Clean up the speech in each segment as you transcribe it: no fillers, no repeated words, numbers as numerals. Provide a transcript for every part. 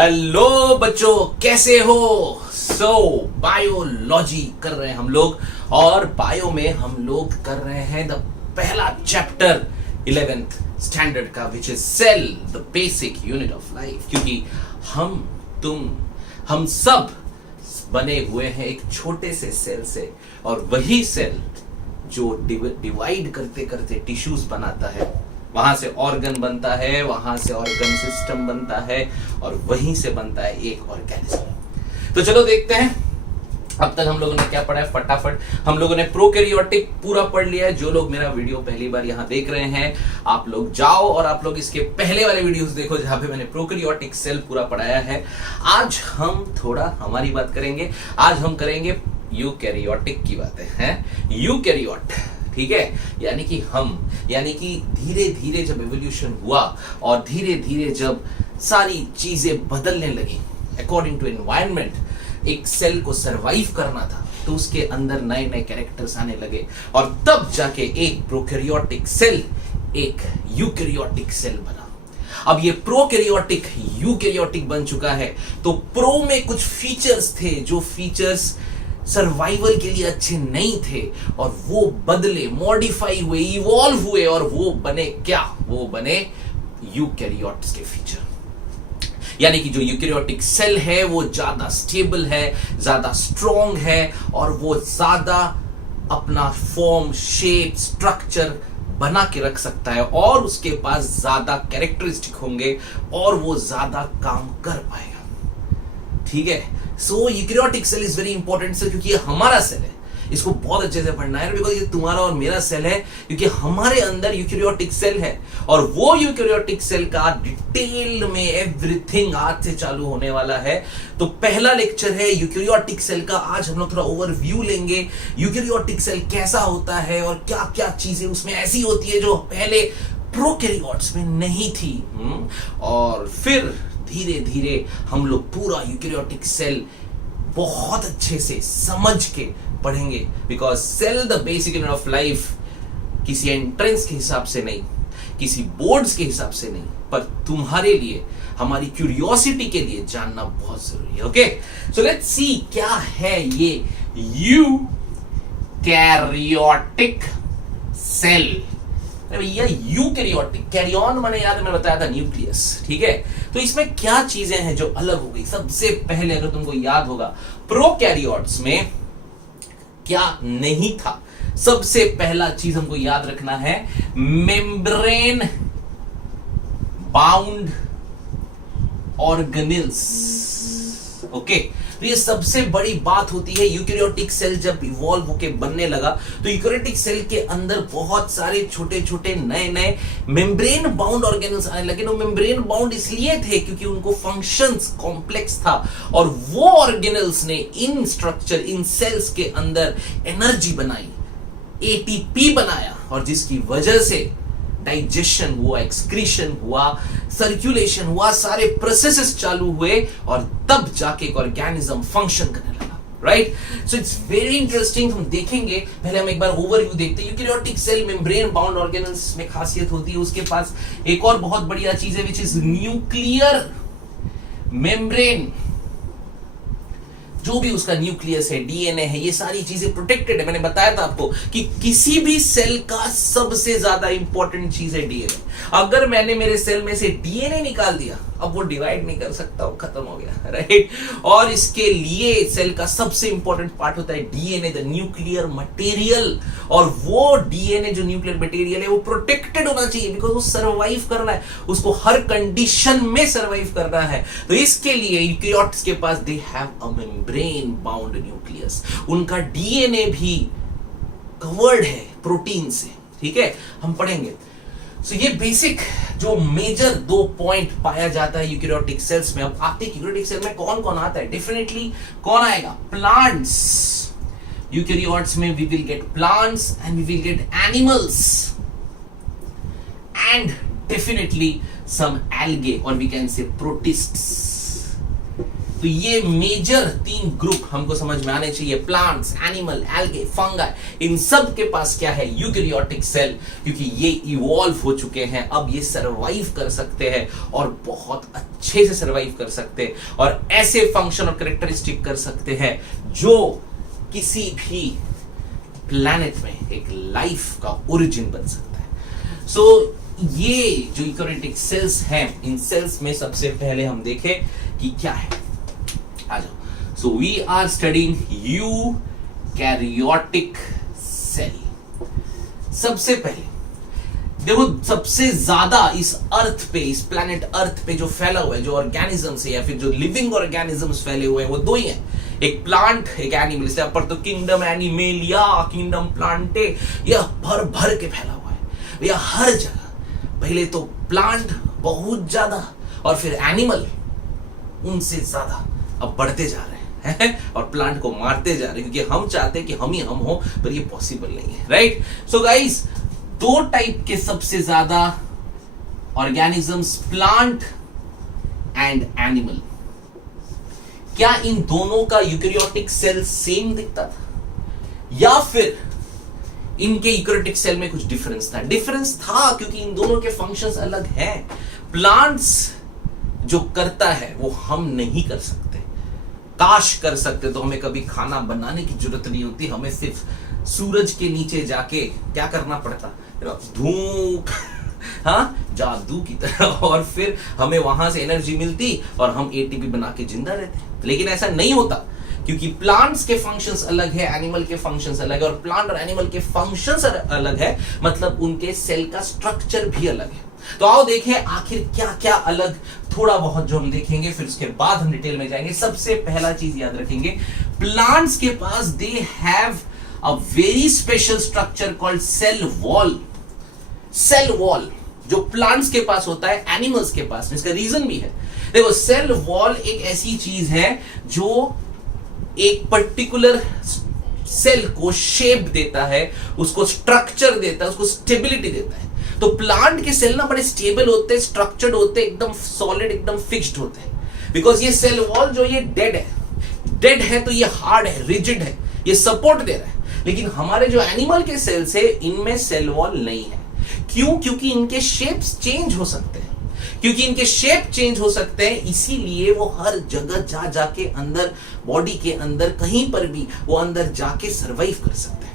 Hello बच्चों, कैसे हो? बायोलॉजी कर रहे हैं हम लोग, और बायो में हम लोग कर रहे हैं द पहला चैप्टर 11th स्टैंडर्ड का, which is cell, the basic unit of life. क्योंकि हम सब बने हुए हैं एक छोटे से सेल से, और वही सेल जो डिवाइड करते करते टिश्यूज बनाता है, वहां से ऑर्गन बनता है, वहां से ऑर्गन सिस्टम बनता है, और वहीं से बनता है एक ऑर्गेनिज्म। तो चलो देखते हैं अब तक हम लोगों ने क्या पढ़ा है। फटाफट हम लोगों ने प्रोकैरियोटिक पूरा पढ़ लिया है। जो लोग मेरा वीडियो पहली बार यहां देख रहे हैं, आप लोग जाओ और आप लोग इसके पहले वाले वीडियोस देखो जहां पे मैंने प्रोकैरियोटिक सेल पूरा पढ़ाया है। आज हम थोड़ा हमारी बात करेंगे, आज हम करेंगे यूकैरियोटिक की बातें हैं। यूकैरियोट, ठीक है, यानी कि धीरे धीरे जब एवोल्यूशन हुआ और धीरे धीरे जब सारी चीजें बदलने लगी अकॉर्डिंग टू एनवायरनमेंट, एक सेल को सरवाइव करना था तो उसके अंदर नए नए कैरेक्टर्स आने लगे, और तब जाके एक प्रोकैरियोटिक सेल एक यूकैरियोटिक सेल बना। अब ये प्रोकैरियोटिक यूकैरियोटिक बन चुका है, तो प्रो में कुछ फीचर्स थे जो फीचर्स सर्वाइवल के लिए अच्छे नहीं थे, और वो बदले, मॉडिफाई हुए, इवॉल्व हुए, और वो बने क्या? वो बने यूकैरियोट्स के फीचर। यानी कि जो यूकैरियोटिक सेल है वो ज्यादा स्टेबल है, ज्यादा स्ट्रॉन्ग है, और वो ज्यादा अपना फॉर्म, शेप, स्ट्रक्चर बना के रख सकता है, और उसके पास ज्यादा कैरेक्टरिस्टिक होंगे, और वो ज्यादा काम कर पाएगा। ठीक है, so eukaryotic cell is very important cell, क्योंकि ये हमारा सेल है। इसको बहुत अच्छे से पढ़ना है, बिकॉज ये तुम्हारा और मेरा सेल है, क्योंकि हमारे अंदर यूकैरियोटिक सेल है, और वो यूकैरियोटिक सेल का डिटेल में एवरीथिंग आज से चालू होने वाला है। तो पहला लेक्चर है यूकैरियोटिक सेल का। आज हम लोग थोड़ा ओवरव्यू लेंगे, यूकैरियोटिक सेल कैसा होता है और क्या क्या चीजें उसमें ऐसी होती है जो पहले प्रोकैरियोट्स में नहीं थी। और फिर धीरे धीरे हम लोग पूरा यूकैरियोटिक सेल बहुत अच्छे से समझ के पढ़ेंगे, because cell the basic unit of life किसी एंट्रेंस के हिसाब से नहीं, किसी बोर्ड्स के हिसाब से नहीं, पर तुम्हारे लिए, हमारी क्यूरियोसिटी के लिए जानना बहुत जरूरी है। ओके, सो लेट्स सी क्या है ये यूकैरियोटिक सेल। भैया यूकैरियोटिक, कैरियन मैंने याद मैं बताया था न्यूक्लियस, ठीक है। तो इसमें क्या चीजें हैं जो अलग हो गई? सबसे पहले अगर तुमको याद होगा, प्रोकैरियोट्स में क्या नहीं था? सबसे पहला चीज हमको याद रखना है, मेम्ब्रेन बाउंड ऑर्गेनेल्स। ओके, तो ये सबसे बड़ी बात होती है। यूकैरियोटिक सेल जब इवॉल्व होके बनने लगा, तो यूकैरियोटिक सेल के अंदर बहुत सारे छोटे छोटे नए नए मेम्ब्रेन बाउंड ऑर्गेनेल्स आने लगे। तो मेम्ब्रेन बाउंड इसलिए थे क्योंकि उनको फंक्शंस कॉम्प्लेक्स था, और वो ऑर्गेनेल्स ने इन स्ट्रक्चर, इन सेल्स के अंदर एनर्जी बनाई, एटीपी बनाया, और जिसकी वजह से डाइजेशन हुआ, एक्सक्रीशन हुआ, सर्कुलेशन हुआ, सारे प्रोसेसेस चालू हुए, और तब जाके एक ऑर्गेनिज्म फंक्शन करने लगा। Right, so it's very interesting. हम देखेंगे, पहले हम एक बार ओवरव्यू देखते हैं। Eukaryotic cell membrane bound organelles में खासियत होती है, उसके पास एक और बहुत बढ़िया चीज है, विच इज न्यूक्लियर मेम्ब्रेन। जो भी उसका न्यूक्लियस है, डीएनए है, ये सारी चीजें प्रोटेक्टेड है। मैंने बताया था आपको कि किसी भी सेल का सबसे ज्यादा इंपॉर्टेंट चीज है डीएनए। अगर मैंने मेरे सेल में से डीएनए निकाल दिया, अब वो डिवाइड नहीं कर सकता, वो खत्म हो गया। राइट, और इसके लिए सेल का सबसे इंपॉर्टेंट पार्ट होता है डीएनए, द न्यूक्लियर मटेरियल। और वो डीएनए जो न्यूक्लियर मटेरियल है वो प्रोटेक्टेड होना चाहिए, बिकॉज वो सर्वाइव करना है, उसको हर कंडीशन में सर्वाइव करना है। तो इसके लिए यूकैरियोट्स के पास they have a membrane bound nucleus. उनका डीएनए भी कवर्ड है प्रोटीन से, ठीक है, हम पढ़ेंगे। सो ये बेसिक जो मेजर 2 पॉइंट पाया जाता है यूकैरियोटिक सेल्स में। अब आते हैं यूकैरियोटिक सेल में कौन कौन आता है? डेफिनेटली कौन आएगा? प्लांट्स। यूकैरियोट्स में we will get plants and we will get animals and definitely some algae, और वी कैन से प्रोटिस्ट्स। तो ये मेजर 3 ग्रुप हमको समझ में आने चाहिए, प्लांट्स, एनिमल, एल्गे, फंगाई। इन सब के पास क्या है? यूकेरियोटिक सेल, क्योंकि ये इवॉल्व हो चुके हैं, अब ये सरवाइव कर सकते हैं और बहुत अच्छे से सरवाइव कर सकते हैं और ऐसे फंक्शन और कैरेक्टरिस्टिक कर सकते हैं जो किसी भी प्लैनेट में एक लाइफ का ओरिजिन बन सकता है। सो ये जो यूकेरियोटिक सेल्स हैं, इन सेल्स में सबसे पहले हम देखें कि क्या है। आ जाओ। So we are studying eukaryotic cell. सबसे पहले देखो, सबसे ज्यादा इस अर्थ पे, इस प्लैनेट अर्थ पे जो फैला हुआ है, जो ऑर्गेनिजम्स है या फिर जो लिविंग ऑर्गेनिजम्स फैले हुए हैं, वो 2 ही हैं, एक प्लांट, एक एनिमल। इससे अपर तो किंगडम एनिमेलिया, किंगडम प्लांटे, यह भर भर के फैला हुआ है, यह हर जगह। पहले तो प्लांट बहुत ज्यादा और फिर एनिमल उनसे ज्यादा अब बढ़ते जा रहे हैं और प्लांट को मारते जा रहे हैं, क्योंकि हम चाहते हैं कि हम ही हम हो, पर ये पॉसिबल नहीं है, राइट। सो गाइस, 2 टाइप के सबसे ज्यादा ऑर्गेनिजम्स, प्लांट एंड एनिमल। क्या इन दोनों का यूकेरियोटिक सेल सेम दिखता था या फिर इनके यूकेरियोटिक सेल में कुछ डिफरेंस था? डिफरेंस था, क्योंकि इन दोनों के फंक्शंस अलग हैं। प्लांट्स जो करता है वो हम नहीं कर सकते, काश कर सकते तो हमें कभी खाना बनाने की जरूरत नहीं होती, हमें सिर्फ सूरज के नीचे जाके क्या करना पड़ता, धूप, हाँ, जादू की तरह, और फिर हमें वहां से एनर्जी मिलती और हम एटीपी बना के जिंदा रहते। लेकिन ऐसा नहीं होता, क्योंकि प्लांट्स के फंक्शंस अलग है, एनिमल के फंक्शंस अलग है, और प्लांट और एनिमल के फंक्शंस अलग है, मतलब उनके सेल का स्ट्रक्चर भी अलग है। तो आओ देखें आखिर क्या क्या अलग, थोड़ा बहुत जो हम देखेंगे, फिर उसके बाद हम डिटेल में जाएंगे। सबसे पहला चीज याद रखेंगे, प्लांट्स के पास they have a very special structure called cell wall. Cell wall जो प्लांट्स के पास होता है, एनिमल्स के पास, इसका रीजन भी है। देखो, सेल वॉल एक ऐसी चीज है जो एक पर्टिकुलर सेल को शेप देता है, उसको स्ट्रक्चर देता है, उसको स्टेबिलिटी देता है। तो प्लांट के सेल ना बड़े स्टेबल होते हैं, स्ट्रक्चर्ड होते हैं, एकदम सॉलिड, एकदम फिक्स्ड होते हैं, बिकॉज ये सेल वॉल जो ये डेड है तो ये हार्ड है, रिजिड है, ये सपोर्ट दे रहा है। लेकिन हमारे जो एनिमल के सेल्स है, इनमें सेल वॉल नहीं है। क्यों? क्योंकि इनके शेप्स चेंज हो सकते हैं, क्योंकि इनके शेप चेंज हो सकते हैं, इसीलिए वो हर जगह जा जाके अंदर, बॉडी के अंदर कहीं पर भी वो अंदर जाके सरवाइव कर सकते हैं।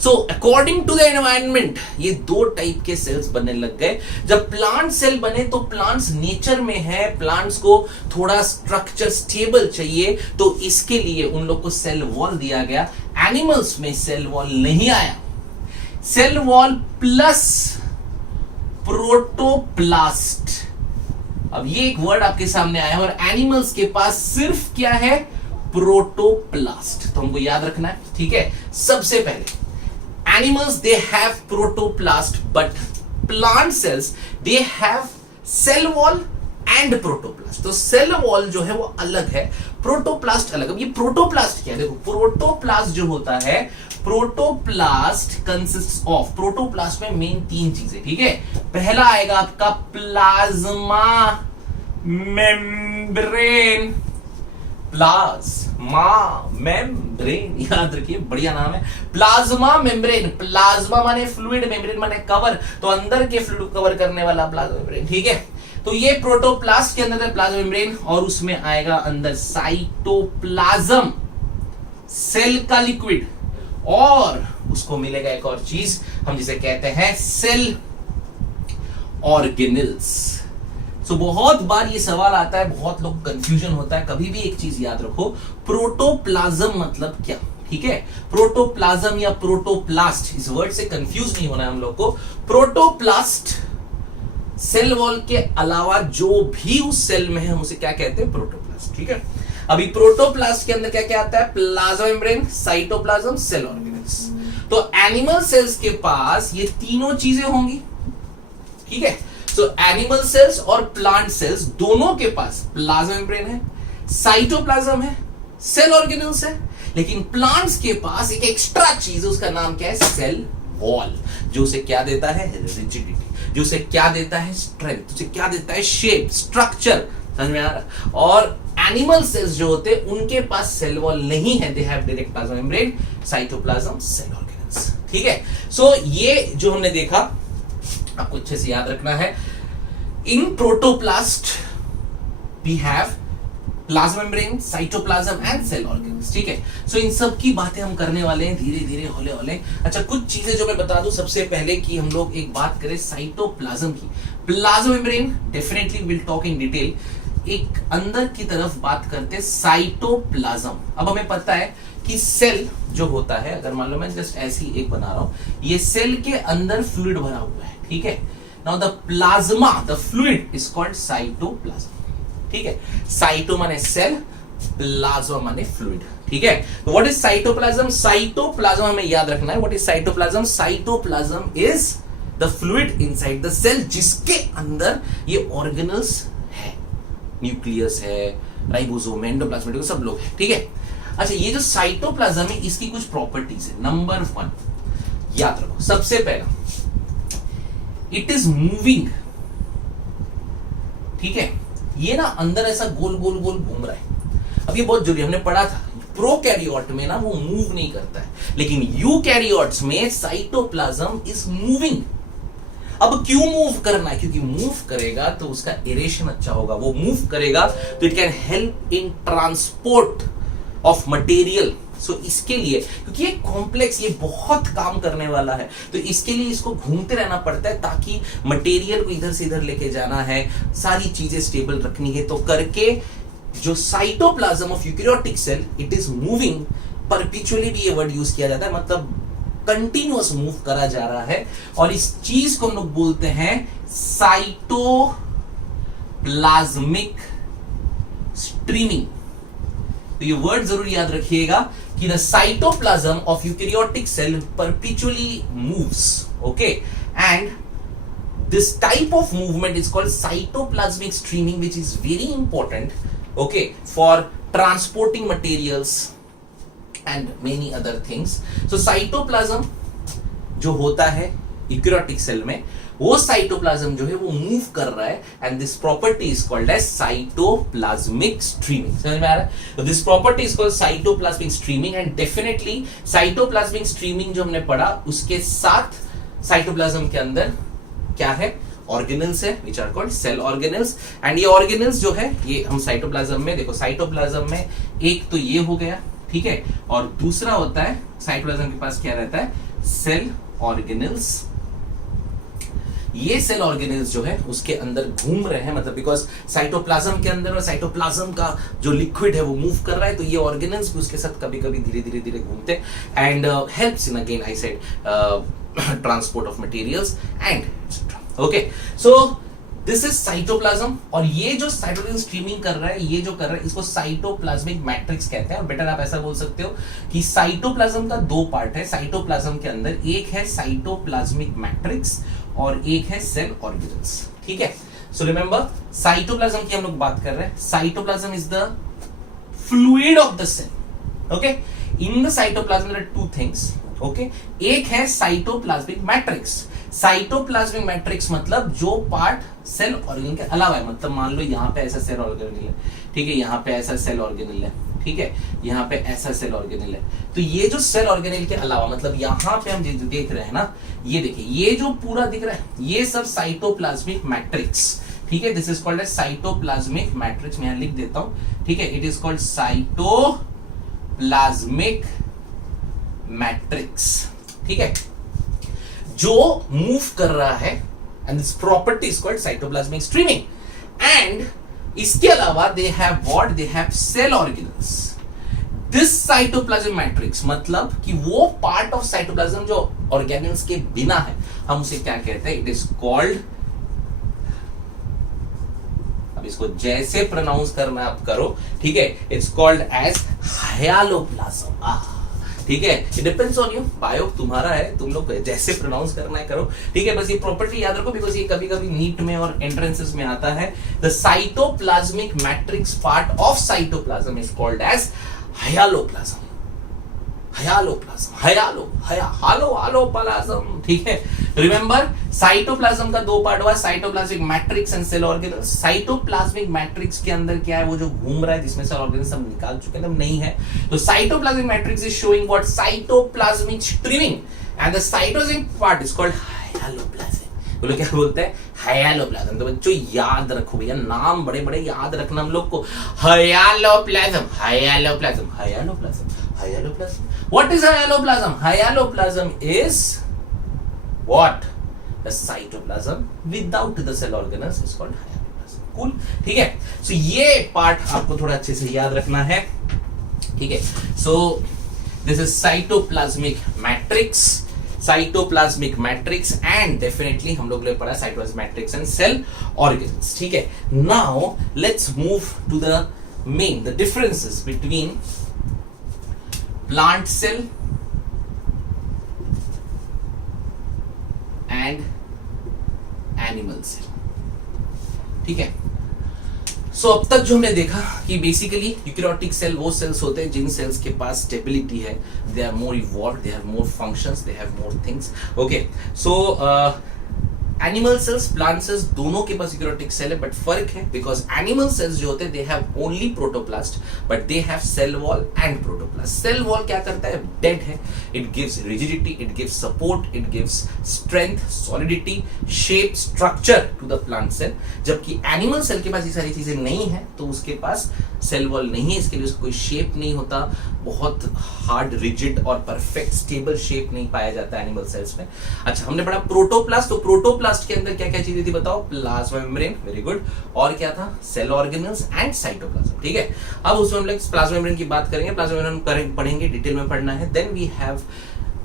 So according to the environment ये 2 टाइप के सेल्स बनने लग गए। जब प्लांट सेल बने तो प्लांट्स नेचर में है, प्लांट्स को थोड़ा स्ट्रक्चर स्टेबल चाहिए, तो इसके लिए उन लोग को सेल वॉल दिया गया। एनिमल्स में सेल वॉल नहीं आया। सेल वॉल प्लस प्रोटोप्लास्ट, अब ये एक वर्ड आपके सामने आया है, और एनिमल्स के पास सिर्फ क्या है? प्रोटोप्लास्ट। तो हमको याद रखना है, ठीक है। सबसे पहले animals they have protoplast, but plant cells they have cell wall and protoplast. तो सेल वॉल जो है वो अलग है, प्रोटोप्लास्ट अलग। अब ये प्रोटोप्लास्ट क्या है? देखो, प्रोटोप्लास्ट जो होता है, प्रोटोप्लास्ट कंसिस्ट ऑफ, प्रोटोप्लास्ट में मेन 3 चीजें, ठीक है। पहला आएगा आपका प्लाज्मा मेम्ब्रेन, प्लाज्मा मेम्ब्रेन, याद रखिए, बढ़िया नाम है, प्लाज्मा मेम्ब्रेन। प्लाज्मा माने फ्लूइड, मेम्ब्रेन माने कवर, तो अंदर के फ्लूइड कवर करने वाला प्लाज्मा मेम्ब्रेन, ठीक है। तो ये प्रोटोप्लास्ट के अंदर है प्लाज्मा मेम्ब्रेन, और उसमें आएगा अंदर साइटोप्लाज्म, सेल का लिक्विड, और उसको मिलेगा एक और चीज, हम जिसे कहते हैं सेल ऑर्गेनेल्स। सो बहुत बार ये सवाल आता है, बहुत लोग कंफ्यूजन होता है। कभी भी एक चीज याद रखो, प्रोटोप्लाज्म मतलब क्या, ठीक है। प्रोटोप्लाज्म या प्रोटोप्लास्ट, इस वर्ड से कंफ्यूज नहीं होना है हम लोग को। प्रोटोप्लास्ट सेल वॉल के अलावा जो भी उस सेल में है, हम उसे क्या कहते हैं? प्रोटोप्लास्ट, ठीक है। अभी प्रोटोप्लास्ट के अंदर क्या क्या आता है? Plasma membrane, cytoplasm, cell organelles. तो एनिमल सेल्स के पास ये तीनों चीजें होंगी, ठीक है। सो एनिमल सेल्स और प्लांट सेल्स दोनों के पास प्लाज्मा मेम्ब्रेन है, साइटोप्लाज्म है, सेल ऑर्गेनेल्स है। लेकिन प्लांट्स के पास एक एक्स्ट्रा चीज है, उसका नाम क्या है? सेल वॉल, जो उसे क्या देता है? रिजिडिटी, जो उसे क्या देता है? स्ट्रेंथ, उसे क्या देता है? शेप, स्ट्रक्चर, समझ में आ रहा? और एनिमल सेल्स जो होते हैं उनके पास सेल वॉल नहीं है, they have direct plasma membrane, cytoplasm, cell organelles. ठीक है, सो ये जो हमने देखा आपको अच्छे से याद रखना है। In protoplast we have plasma membrane, cytoplasm and cell organelles. ठीक है, सो इन सब की बातें हम करने वाले हैं धीरे धीरे हौले हौले। अच्छा, कुछ चीजें जो मैं बता दूं सबसे पहले कि हम लोग एक बात करें साइटोप्लाज्म की। Plasma membrane definitely will talk in detail. एक अंदर की तरफ बात करते साइटोप्लाज्म। अब हमें पता है कि सेल जो होता है, अगर मान लो मैं जस्ट ऐसी एक बना रहा हूं, ये सेल के अंदर फ्लूइड भरा हुआ है। ठीक है, now the plasma, the fluid is called cytoplasm. ठीक है, साइटो माने सेल, प्लाज्मा माने फ्लूइड। ठीक है, तो व्हाट इज साइटोप्लाज्म? साइटोप्लाज्म हमें याद रखना है। What is cytoplasm? Cytoplasm is the fluid inside the cell, जिसके अंदर ये ऑर्गेनल्स है, न्यूक्लियस है, राइबोसोम, एंडोप्लाज्मिक, सब लोग है। ठीक है, अच्छा, ये जो साइटोप्लाज्म है इसकी कुछ प्रॉपर्टीज है। नंबर 1 याद रखो, सबसे पहला इट इज मूविंग। ठीक है, ये ना अंदर ऐसा गोल गोल गोल घूम रहा है। अब ये बहुत जरूरी, हमने पढ़ा था प्रोकैरियोट में ना वो मूव नहीं करता है, लेकिन यूकैरियोट्स में साइटोप्लाज्म इज मूविंग। अब क्यों मूव करना है? क्योंकि मूव करेगा तो उसका एरेशन अच्छा होगा। वो मूव करेगा तो it can help in transport of material. So इसके लिए, क्योंकि ये कॉम्प्लेक्स, ये बहुत काम करने वाला है, तो इसके लिए इसको घूमते रहना पड़ता है, ताकि मटेरियल को इधर से इधर लेके जाना है, सारी चीजें स्टेबल रखनी है। तो करके जो cytoplasm of eukaryotic cell, it is moving perpetually, भी ये वर्ड यूज किया जाता है, मतलब कंटिन्यूअस मूव करा जा रहा है। और इस चीज को हम लोग बोलते हैं साइटोप्लाज्मिक स्ट्रीमिंग। तो ये वर्ड जरूर याद रखिएगा कि the cytoplasm of eukaryotic cell perpetually moves, okay, and this type of movement is called cytoplasmic streaming, which is very important, okay, for transporting materials and many other things. So cytoplasm जो होता है eukaryotic cell में, वो cytoplasm जो है वो move कर रहा है, and this property is called as cytoplasmic streaming. समझ में आ रहा है? तो this property is called cytoplasmic streaming, and definitely cytoplasmic streaming जो हमने पढ़ा, उसके साथ साइटोप्लाज्म के अंदर क्या है? ऑर्गेनल्स है, which are called cell organelles. And ये ऑर्गेनल्स जो है, ये हम साइटोप्लाज्म में देखो, साइटोप्लाज्म में एक तो ये हो गया, ठीक है, और दूसरा होता है साइटोप्लाज्म के पास क्या रहता है? Cell organelles. ये सेल ऑर्गेनल्स जो है उसके अंदर घूम रहे हैं, मतलब बिकॉज साइटोप्लाज्म के अंदर और साइटोप्लाज्म का जो लिक्विड है वो मूव कर रहा है, तो ये ऑर्गेनल्स भी उसके साथ कभी कभी धीरे धीरे धीरे घूमते हैं, and helps in, again I said, transport of materials and etcetera. Okay, so this is cytoplasm, और ये जो साइटोप्लाज्म स्ट्रीमिंग कर रहा है, ये जो कर रहा है, इसको साइटोप्लाज्मिक मैट्रिक्स कहते हैं। और बेटर आप ऐसा बोल सकते हो कि साइटोप्लाज्म का दो पार्ट है साइटोप्लाज्म के अंदर, एक है साइटोप्लाज्मिक मैट्रिक्स और एक है सेल ऑर्गेनल्स। ठीक है, सो रिमेंबर साइटोप्लाज्म की हम लोग बात कर रहे हैं। Cytoplasm is the fluid of the cell. Okay, in the cytoplasm there are two things. Okay, एक है साइटोप्लाज्मिक मैट्रिक्स। साइटोप्लाज्मिक मैट्रिक्स मतलब जो पार्ट सेल ऑर्गेनल के अलावा है, मतलब मान लो यहाँ पे ऐसा सेल ऑर्गेनल है, ठीक है, यहाँ पे ऐसा सेल ऑर्गेनल है, ठीक है, यहाँ पे ऐसा सेल ऑर्गेनल है। तो ये जो सेल ऑर्गेनल के अलावा, मतलब यहाँ पे हम जो देख रहे हैं ना, ये देखिए, ये जो पूरा दिख रहा है, ये सब साइटोप्लाज्मिक मैट्रिक्स। ठीक है, this is called as cytoplasmic matrix. मैं यहाँ लिख देता हूँ, ठीक है, it is called cytoplasmic matrix. ठीक है, जो मूव कर रहा है, and this property is called cytoplasmic streaming. And इसके अलावा they have what? They have cell organelles. This cytoplasmic matrix मतलब कि वो पार्ट ऑफ साइटोप्लाज्म जो ऑर्गेनल्स के बिना है, हम उसे क्या कहते हैं? इट इज कॉल्ड, अब इसको जैसे प्रोनाउंस करना आप करो, ठीक है, इट्स कॉल्ड एज हायालोप्लाज्म। ठीक है, it depends on you, bio तुम्हारा है, तुम लोग जैसे प्रोनाउंस करना है करो। ठीक है, बस ये प्रॉपर्टी याद रखो, बिकॉज ये कभी कभी नीट में और एंट्रेंसेस में आता है। The cytoplasmic matrix part of cytoplasm is called as hyaloplasm. Hyaloplasm, ठीक है। रिमेंबर साइटोप्लाज्म का दो पार्ट हुआ, cytoplasmic matrix and cell organelles. Cytoplasmic matrix के अंदर क्या है, वो जो घूम रहा है जिसमें सेल ऑर्गेनल्स हम निकाल चुके हैं, नहीं है। तो cytoplasmic matrix is showing what, cytoplasmic streaming, and the cytoplasmic part is called hyaloplasm. बोलो क्या बोलते हैं, हालोप्लाज्म। तो बच्चों याद रखो भैया, नाम बड़े बड़े याद रखना हम लोग को। हालोप्लाज्म, हालोप्लाज्म, हालोप्लाज्म, हालोप्लाज्म। What is hyaloplasm? Hyaloplasm is what? The cytoplasm without the cell organelles is called hyaloplasm. Cool? ठीक है। So ये पार्ट आपको थोड़ा अच्छे से याद रखना है, ठीक है। So this is cytoplasmic matrix, cytoplasmic matrix and definitely हम लोग ने पढ़ा cytoplasmic matrix and cell organelles, ठीक है। Now let's move to the differences between plant cell and animal cell, ठीक है। सो अब तक जो हमने देखा कि बेसिकली यूकैरियोटिक सेल वो सेल्स होते हैं जिन सेल्स के पास स्टेबिलिटी है, they are more evolved, they have more functions, they have more things, okay. So animal cells, plant cells दोनों के पास यूकैरियोटिक सेल है, बट फर्क है बिकॉज एनिमल सेल्स जो होते हैं they have only protoplast, but they have cell wall and protoplast. Cell wall क्या करता है, डेड है, it gives rigidity, it gives support, it gives strength, solidity, shape, structure to the plant cell. जबकि animal cell के पास ये सारी चीजें नहीं है, तो उसके पास सेल वॉल नहीं है, इसके लिए उसका कोई शेप नहीं होता, बहुत हार्ड, रिजिड और परफेक्ट स्टेबल शेप नहीं पाया जाता एनिमल सेल्स में। अच्छा, हमने पढ़ा प्रोटोप्लास्ट, तो प्रोटोप्लास्ट के अंदर क्या क्या चीजें थी बताओ, प्लाज्मा मेम्ब्रेन, वेरी गुड, और क्या था, सेल ऑर्गेनल्स एंड साइटोप्लाज्म, ठीक है। अब उसमें हम लोग प्लाज्मा मेम्ब्रेन की बात करेंगे, प्लाज्मा मेम्ब्रेन पढ़ेंगे, डिटेल में पढ़ना है। Then we have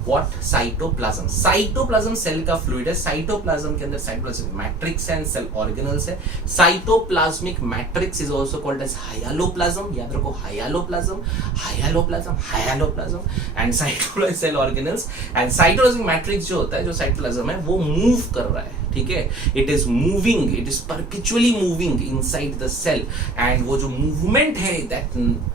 What? Cytoplasm. Cytoplasm cell का फ्लूइड है, साइटोप्लाज्म के अंदर cytoplasmic matrix and cell organelles है। Cytoplasmic matrix is also called as hyaloplasm, याद रखो, hyaloplasm, hyaloplasm, hyaloplasm and cytoplasmic cell organelles. And cytoplasmic matrix जो होता है, जो साइटोप्लाज्म है, वो मूव कर रहा है, ठीक है। It is moving, it is perpetually moving inside the cell, and वो जो मूवमेंट है that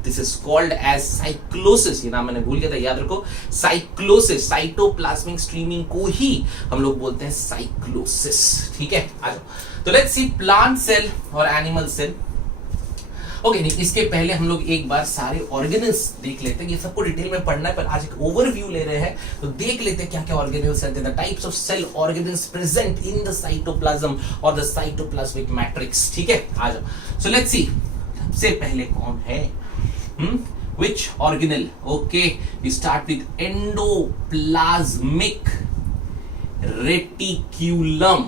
this is called as cyclosis. ये नाम मैंने भूल गया था, याद रखो, साइक्लोसिस। साइटोप्लाज्मिक स्ट्रीमिंग को ही हम लोग बोलते हैं साइक्लोसिस, ठीक है। आ जाओ, तो लेट्स सी प्लांट सेल और एनिमल सेल। ओके, नहीं, इसके पहले हम लोग एक बार सारे ऑर्गेनल्स देख लेते हैं। ये सबको डिटेल में पढ़ना है, पर आज एक ओवरव्यू ले रहे हैं, तो देख लेते हैं क्या क्या ऑर्गेनल्स हैं, the types of cell organelles present in the cytoplasm और द साइटोप्लाज्मिक मैट्रिक्स, ठीक है। आ जाओ, सो लेट्स सी, सबसे पहले कौन है, which organelle? Okay, we start with endoplasmic reticulum.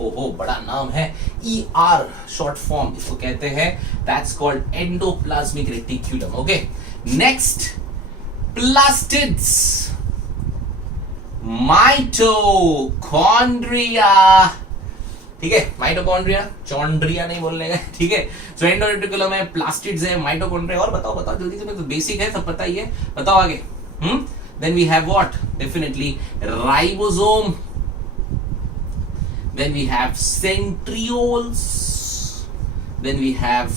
ओहो, बड़ा नाम है, ER शॉर्ट फॉर्म इसको कहते हैं, that's called endoplasmic reticulum. Okay, next, plastids, mitochondria, ठीक है, माइटोकॉन्ड्रिया, चॉन्ड्रिया नहीं बोलने का, ठीक है। सो एंडोरेटिकुलम है, प्लास्टिड्स है, माइटोकॉन्ड्रिया, और बताओ बताओ जल्दी से, तो बेसिक है, सब पता ही है, बताओ आगे। Then we have what, definitely ribosome, then we have centrioles, then we have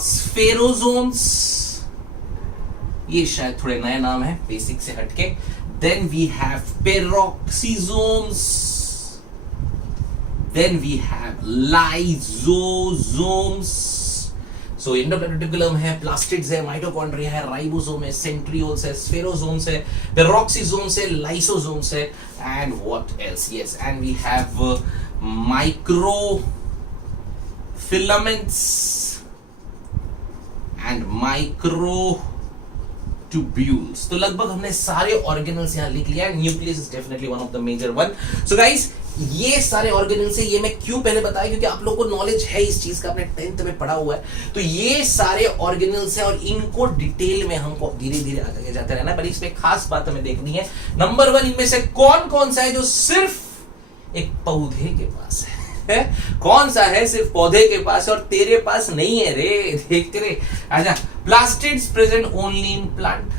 spherosomes, ये शायद थोड़े नए नाम है बेसिक से हटके। Then we have peroxisomes, then we have lysosomes. So endoreticulum है, प्लास्टिड्स है, माइटोकॉन्ड्रिया है, राइबोसोम है, सेंट्रियोल्स है, स्फेरोसोम्स है, पेरोक्सिसोम्स है, लाइसोसोम्स है, and what else? Yes, and we have microfilaments and microtubules. तो लगभग हमने सारे ऑर्गेनल्स यहाँ लिख लिया। Nucleus is definitely one of the major one. So guys, ये सारे ऑर्गेनल्स है, ये मैं क्यों पहले बताया, क्योंकि आप लोगों को नॉलेज है इस चीज का, आपने 10th में पढ़ा हुआ है। तो ये सारे ऑर्गेनल्स है और इनको डिटेल में हमको धीरे धीरे आगे जाते रहना है, पर इसमें खास बात हमें देखनी है। नंबर 1, इनमें से कौन कौन सा है जो सिर्फ एक पौधे के पास है? कौन सा है सिर्फ पौधे के पास और तेरे पास नहीं है रे, देखते रे। अच्छा, plastids present only in plant,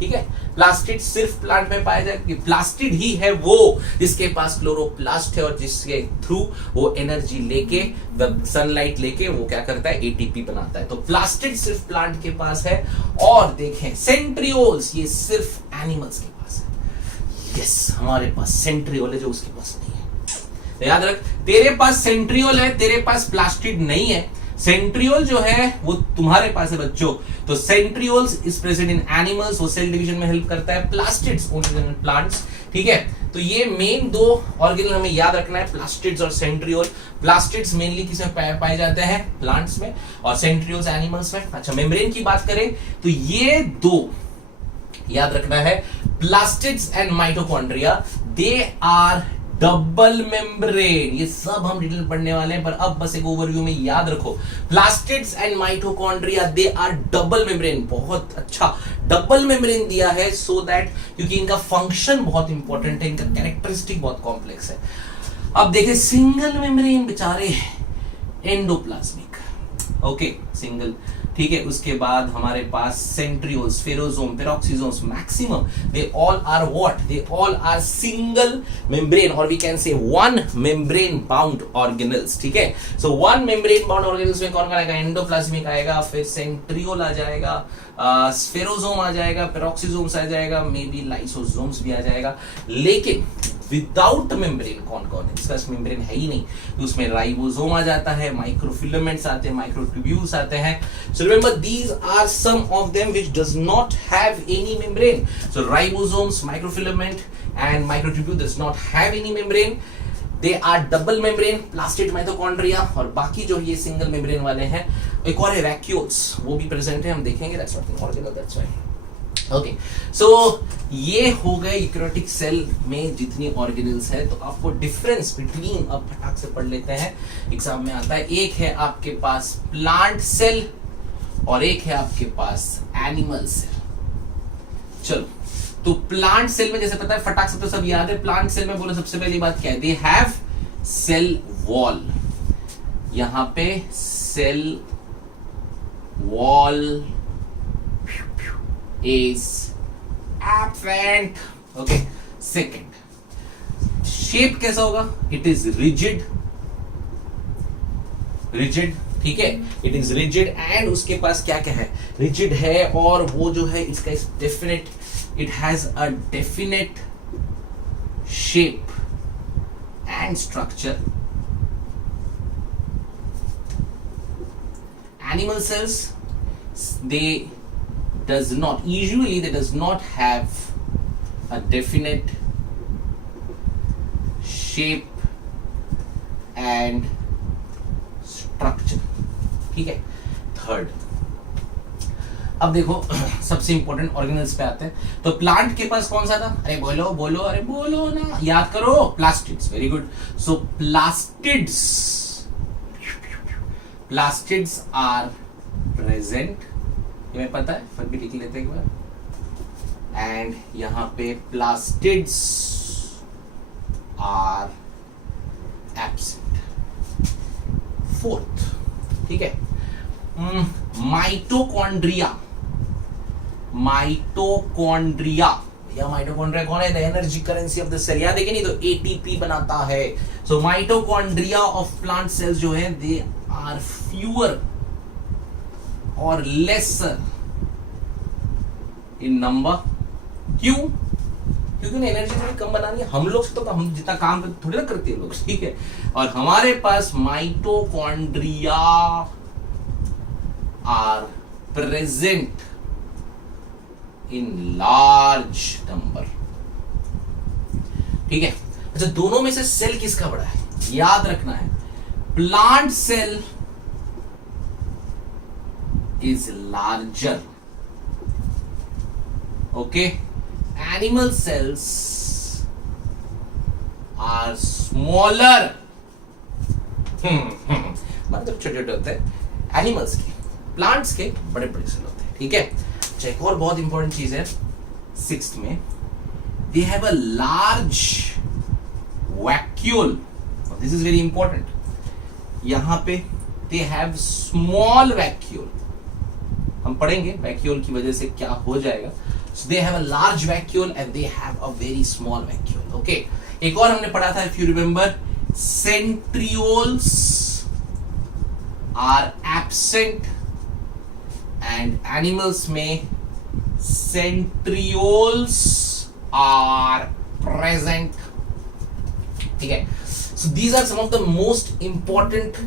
ठीक है। प्लास्टिड सिर्फ प्लांट में पाया जाएगा, प्लास्टिड ही है वो जिसके पास क्लोरोप्लास्ट है और जिसके थ्रू वो एनर्जी लेके सनलाइट लेके वो क्या करता है, एटीपी बनाता है। तो प्लास्टिड सिर्फ प्लांट के पास है। और देखें सेंट्रियोल्स, ये सिर्फ एनिमल्स के पास है। यस, हमारे पास सेंट्रियोल है जो उसके पास नहीं है। तो याद रख, तेरे पास सेंट्रियोल है, तेरे पास प्लास्टिड नहीं है। सेंट्रियोल जो है वो तुम्हारे पास है बच्चों। तो centrioles is present in animals, वो सेल डिवीजन में हेल्प करता है। प्लास्टिड्स ओनली इन प्लांट्स, ठीक है। तो ये मेन दो ऑर्गेनल हमें याद रखना है, प्लास्टिड्स और सेंट्रियोल। प्लास्टिड्स मेनली किसमें पाए जाते हैं, प्लांट्स में, और सेंट्रियोल्स एनिमल्स में। अच्छा, मेम्ब्रेन की बात करें तो ये दो याद रखना है, plastids and mitochondria, they are double membrane. ये सब हम डिटेल पढ़ने वाले हैं, पर अब बस एक ओवरव्यू में याद रखो, plastids and mitochondria they are double membrane. बहुत अच्छा, डबल मेम्ब्रेन दिया है सो दैट, क्योंकि इनका फंक्शन बहुत इंपॉर्टेंट है, इनका कैरेक्टरिस्टिक बहुत कॉम्प्लेक्स है। अब देखें सिंगल मेम्ब्रेन बेचारे एंडोप्लाज्मिक, ओके सिंगल, ठीक है। उसके बाद हमारे पास centrioles, spherosome, peroxisomes, maximum, they all are what, they all are single membrane, और we can say one membrane bound organelles, ठीक है। So one membrane bound organelles में कौन आएगा, एंडोप्लाज्मिक आएगा, फिर सेंट्रियोल आ जाएगा, फेरोसोम आ जाएगा, पेरोक्सिसोम्स आ जाएगा, मे बी लाइसोसोम्स भी आ जाएगा। लेकिन विदाउट मेम्ब्रेन कौन कौन है, इसका मेम्ब्रेन है ही नहीं, तो उसमें राइबोसोम आ जाता है, माइक्रोफिलामेंट्स आते हैं, माइक्रोट्यूब्यूल्स आते हैं। So remember these are some of them which does not have any membrane. So ribosomes, microfilament and microtubule does not have any membrane, they are double membrane, plastid, mitochondria, और बाकी जो ये single membrane वाले हैं। एक और है vacuoles, वो भी प्रेजेंट है, हम देखेंगे, that's not an organelle, that's why. Okay, so ये हो गए यूकैरियोटिक सेल में जितनी ऑर्गेनल्स है। तो आपको डिफरेंस बिटवीन, अब फटाक से पढ़ लेते हैं, एग्जाम में आता है। एक है आपके पास प्लांट सेल और एक है आपके पास एनिमल सेल। चलो, तो प्लांट सेल में जैसे पता है, फटाक से तो सब याद है, प्लांट सेल में बोलो सबसे पहली बात क्या है, दे हैव सेल वॉल। यहां पे cell wall is absent. Okay, second, shape कैसा होगा, it is rigid, ठीक है, it is rigid, and उसके पास क्या क्या है, rigid है, और वो जो है इसका definite, it has a definite shape and structure. Animal cells, they does not, usually they does not have a definite shape and structure, ठीक है। थर्ड, अब देखो सबसे इंपॉर्टेंट ऑर्गेनल्स पे आते हैं। तो प्लांट के पास कौन सा था, अरे बोलो बोलो, अरे बोलो ना, याद करो, plastids, very good. So plastids are present, ये मैं पता है, फिर भी लिख लेते हैं एक बार। एंड यहां पे प्लास्टिड्स आर एब्सेंट। फोर्थ, ठीक है, माइटोकॉन्ड्रिया, या माइटोकॉन्ड्रिया कौन है, the energy currency of the cell, याद है कि नहीं, तो एटीपी बनाता है। So mitochondria of plant cells जो है, दे आर फ्यूअर और लेसर इन नंबर। क्यों, क्योंकि उन्हें एनर्जी थोड़ी कम बनानी है, हम लोग से तो हम जितना काम करते थोड़ी ना करते हैं लोग, ठीक है। और हमारे पास mitochondria are present in large number, ठीक है। अच्छा, दोनों में से सेल किसका बड़ा है, याद रखना है, plant cell is larger, okay, animal cells are smaller, मतलब छोटे छोटे होते हैं एनिमल्स के, प्लांट्स के बड़े बड़े सेल होते हैं, ठीक है। अच्छा, एक और बहुत इंपॉर्टेंट चीज है, सिक्स्थ में, दे have a large vacuole, this is very important. यहां पे दे हैव स्मॉल वैक्यूल, हम पढ़ेंगे वैक्यूल की वजह से क्या हो जाएगा। So they have a large vacuole and they have a very small vacuole. Okay. एक और हमने पढ़ा था, if you remember, centrioles are absent and animals में centrioles are present. ठीक है. So these are some of the most important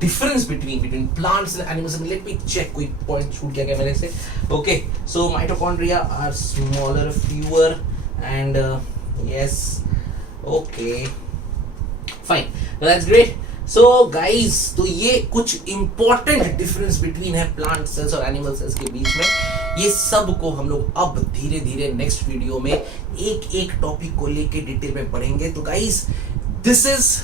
difference between plants and animals. Let me check कोई point छूट गया क्या मेरे से. Okay, so mitochondria are smaller, fewer, and yes, okay, fine. Well, that's great. So guys, तो ये कुछ important difference between है plant cells और animal cells के बीच में. ये सब को हम लोग अब धीरे धीरे नेक्स्ट वीडियो में एक एक टॉपिक को लेके डिटेल में पढ़ेंगे. तो guys, this is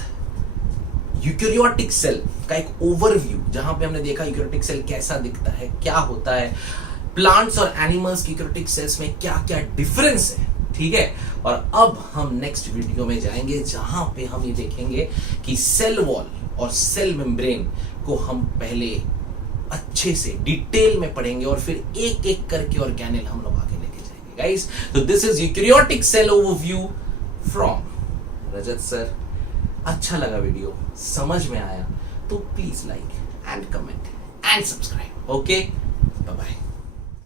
eukaryotic cell का एक ओवरव्यू, जहां पे हमने देखा यूकैरियोटिक सेल कैसा दिखता है, क्या होता है, प्लांट्स और एनिमल्स की यूकैरियोटिक सेल्स में क्या क्या डिफरेंस है. ठीक है. और अब हम नेक्स्ट वीडियो में जाएंगे जहां पे हम ये देखेंगे कि सेल वॉल और सेल मेम्ब्रेन को हम पहले अच्छे से डिटेल में पढ़ेंगे और फिर एक एक करके ऑर्गेनेल हम लोग आगे लेके जाएंगे. गाइस, तो this is eukaryotic cell overview from Rajat sir. अच्छा लगा वीडियो, समझ में आया तो please like and comment and subscribe. Okay.